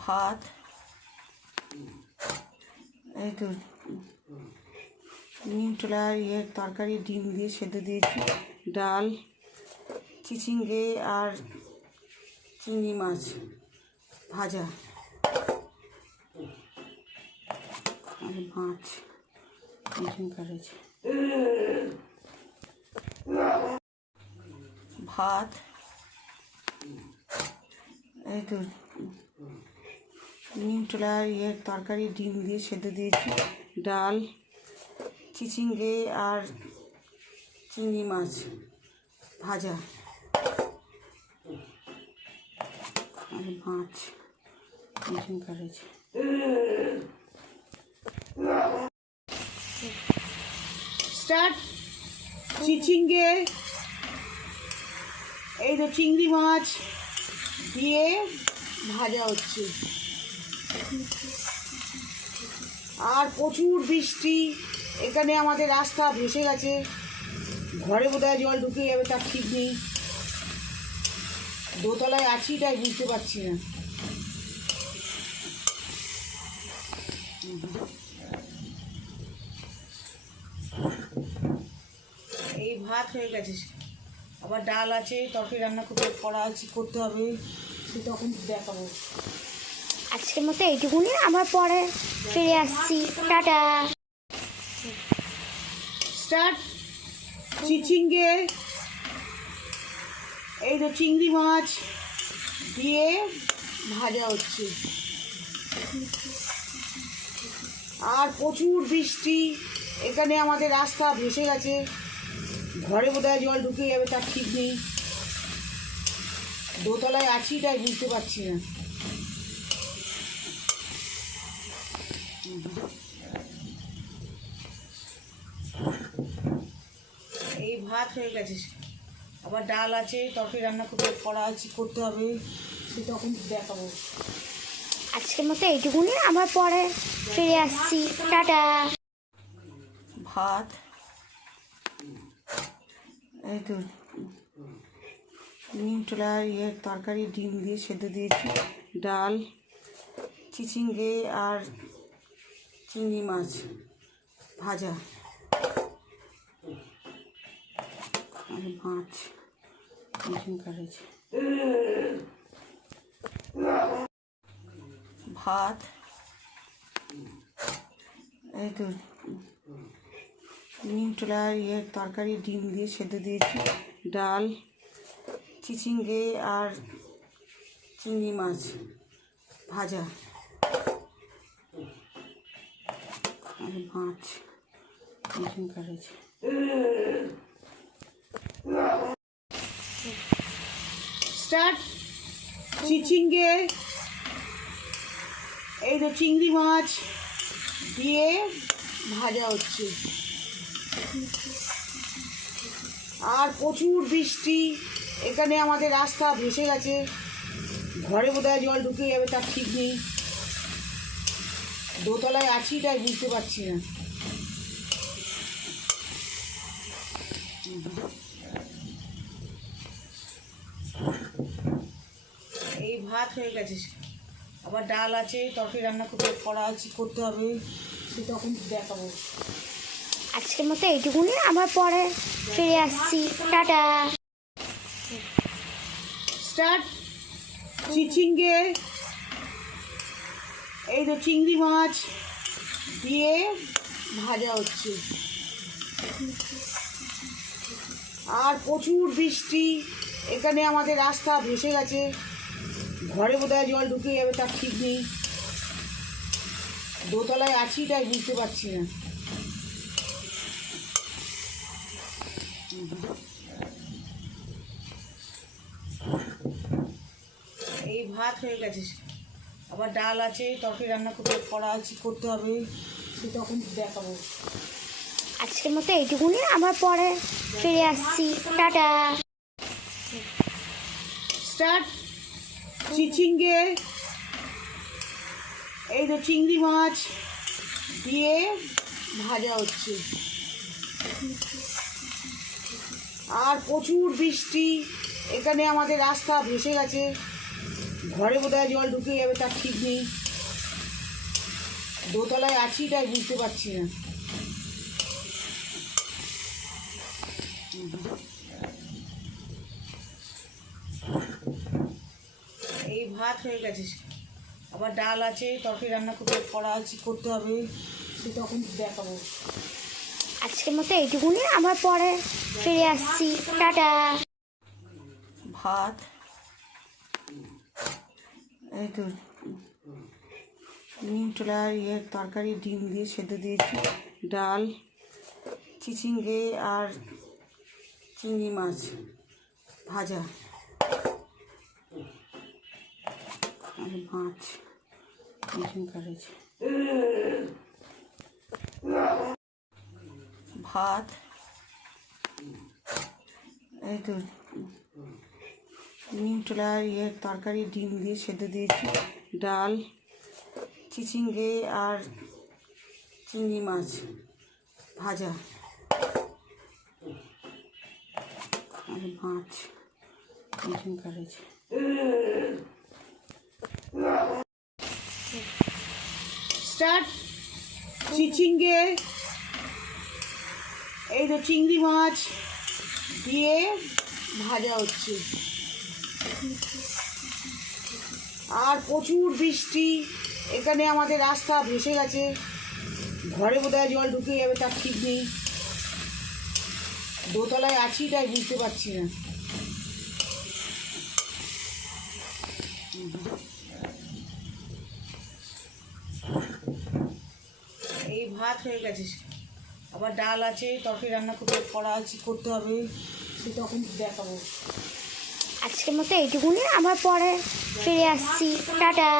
ভাত, এই তো নিমতলা তরকারি, ডিম দিয়ে সেদ্ধ দিয়েছি, ডাল, চিচিঙ্গে আর চিংড়ি মাছ ভাজা আর মাছ করেছে। ভাত, এই তো নিমতলা তরকারি, ডিম দিয়ে সেদ্ধ দিয়েছি, ডাল, চিচিঙ্গে আর চিংড়ি মাছ ভাজা আর মাছ করেছে। স্টার্ট। চিচিঙ্গে, এই তো চিংড়ি মাছ দিয়ে ভাজা হচ্ছে, আর প্রচুর বৃষ্টি, এখানে আমাদের রাস্তা ভেসে গেছে, ঘরে বোধহয় জল ঢুকে যাবে তার ঠিক নেই। দোতলায় আছি তাই বুঝতে পারছি না। এই ভাত হয়ে গেছে, আবার ডাল আছে, তরকারি রান্না করতে হবে, সে তখন দেখাবো। আজকের মতো এইটুকুনি, আবার পরে ফিরে আসছি, টাটা। স্টার্ট। চিচিঙ্গে, এই তো চিংড়ি মাছ দিয়ে ভাজা হচ্ছে, আর প্রচুর বৃষ্টি, এখানে আমাদের রাস্তা ভেসে গেছে, ঘরে বোধহয় জল ঢুকে যাবে তার ঠিক নেই। দোতলায় আছি তাই বুঝতে পারছি না। এই ভাত হয়ে গেছে, আবার ডাল আছে, তরকারি রান্না করতে হবে, সে তখন দেখাবো। আজকের মতো এইটুকুনি, আবার পরে ফিরে আসছি, টাটা। ভাত, এই তো নিমতলা তরকারি, ডিম দিয়ে সেদ্ধ দিয়েছি, ডাল, চিচিঙ্গে আর চিংড়ি মাছ ভাজা আর মাছ করেছে। ভাত, এই তো নিমতলা তরকারি, ডিম দিয়ে সেদ্ধ দিয়েছি, ডাল, চিচিঙ্গে আর চিংড়ি মাছ ভাজা আর মাছ করেছে। স্টার্ট। চিচিঙ্গে, এই তো চিংড়ি মাছ দিয়ে ভাজা হচ্ছে, আর প্রচুর বৃষ্টি, এখানে আমাদের রাস্তা ভেসে গেছে, ঘরে বোধহয় জল ঢুকে যাবে তার ঠিক নেই। দোতলায় আছি তাই বুঝতে পারছি না। এই ভাত হয়ে গেছে, আবার ডাল আছে, তরকারি রান্না করতে হবে, সে তখন দেখাবো। আজকের মতো এইটুকুনি, আবার পরে ফিরে আসছি, টাটা। স্টার্ট। চিচিঙ্গে, এই তো চিংড়ি মাছ দিয়ে ভাজা হচ্ছে, আর প্রচুর বৃষ্টি, এখানে আমাদের রাস্তা ভেসে গেছে, ঘরে বোধহয় জল ঢুকে যাবে তার ঠিক নেই। দোতলায় আছি তাই বুঝতে পারছি না। এই ভাত হয়ে গেছে, আবার ডাল আছে, তরকারি রান্না করতে হবে, সে তখন দেখাবো। আজকের মতো এইটুকুনি, আবার পরে ফিরে আসছি, টাটা। স্টার্ট। চিচিঙ্গে, এই তো চিংড়ি মাছ দিয়ে ভাজা হচ্ছে, আর প্রচুর বৃষ্টি, এখানে আমাদের রাস্তা ভেসে গেছে, ঘরে বোধহয় জল ঢুকে যাবে তার ঠিক নেই। দোতলায় আছি তাই বুঝতে পারছি না। এই ভাত হয়ে গেছে, আবার ডাল আছে, তরকারি রান্না করতে হবে, সে তখন দেখাবো। আজকের মতো এইটুকুনি, আবার পরে ফিরে আসছি। টাটা। ভাত, এই তো নিমটোলা তরকারি, ডিম দিয়ে সেদ্ধ দিয়েছি, ডাল, চিচিঙ্গে আর চিংড়ি মাছ ভাজা, আর মাছ করেছি। ভাত, এই তো নিমটোলা তরকারি, ডিম দিয়ে সেদ্ধ দিয়েছি, ডাল, চিচিঙ্গে আর চিংড়ি মাছ ভাজা, আর মাছ করেছি। স্টার্ট। চিচিঙ্গে, এই তো চিংড়ি মাছ দিয়ে ভাজা হচ্ছে, আর প্রচুর বৃষ্টি, এখানে আমাদের রাস্তা ভেসে গেছে, ঘরে বোধহয় জল ঢুকে যাবে তার ঠিক নেই। দোতলায় আছি তাই বুঝতে পারছি না। এই ভাত হয়ে গেছে, আবার ডাল আছে, তরকারি রান্না করতে হবে, সে তখন দেখাবো। আজকের মতো এইটুকুনি, আবার পরে ফিরে আসছি। টাটা।